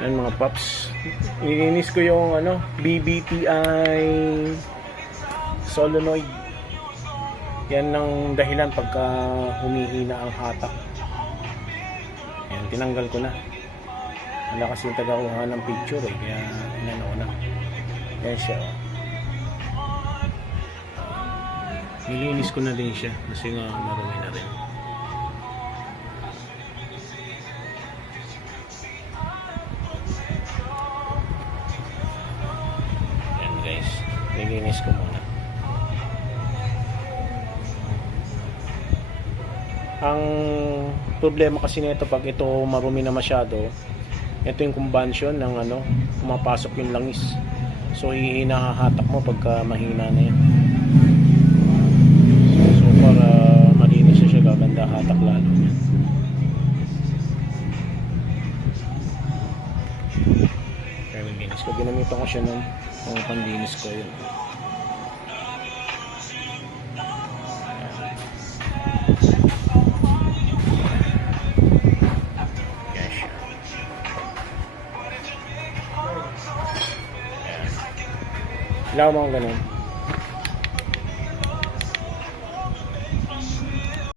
Ayan mga paps, ininis ko yung BBTI solenoid. Yan ang dahilan pagka humihina ang hatak. Ayan, tinanggal ko na. Wala kasi yung tagakuha ng picture kaya inano ko na. Ayan siya. Nilinis ko na din siya kasi nga marumi na rin. Ayan guys, nilinis ko muna. Ang problema kasi nito pag ito marumi na masyado, ito yung convention ng pumapasok yung langis. So hinahatak mo pagka mahina na yan. So para malinis siya, gaganda hatak lalo niya. Kaya maglinis ko, ginamitan ko siya ng panlinis ko yun. Ilaw mo ganun.